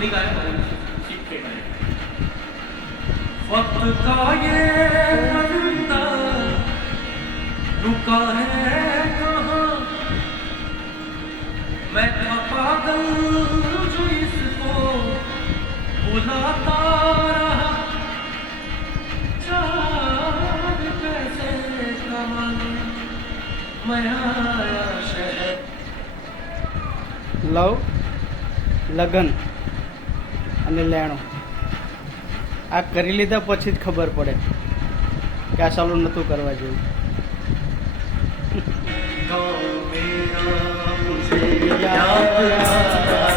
नहीं गाया तो सीख के गाया। वक्त का ये बंदा रुका है कहाँ, मैं था पागल जो इसको बुलाता रहा, चार पैसे कमाने मैं आया शहर। લવ લગન અને લેણો આ કરી લીધા પછી જ ખબર પડે કે આ સાલું નહોતું કરવા જેવું. गाँव मेरा मुझे याद आया,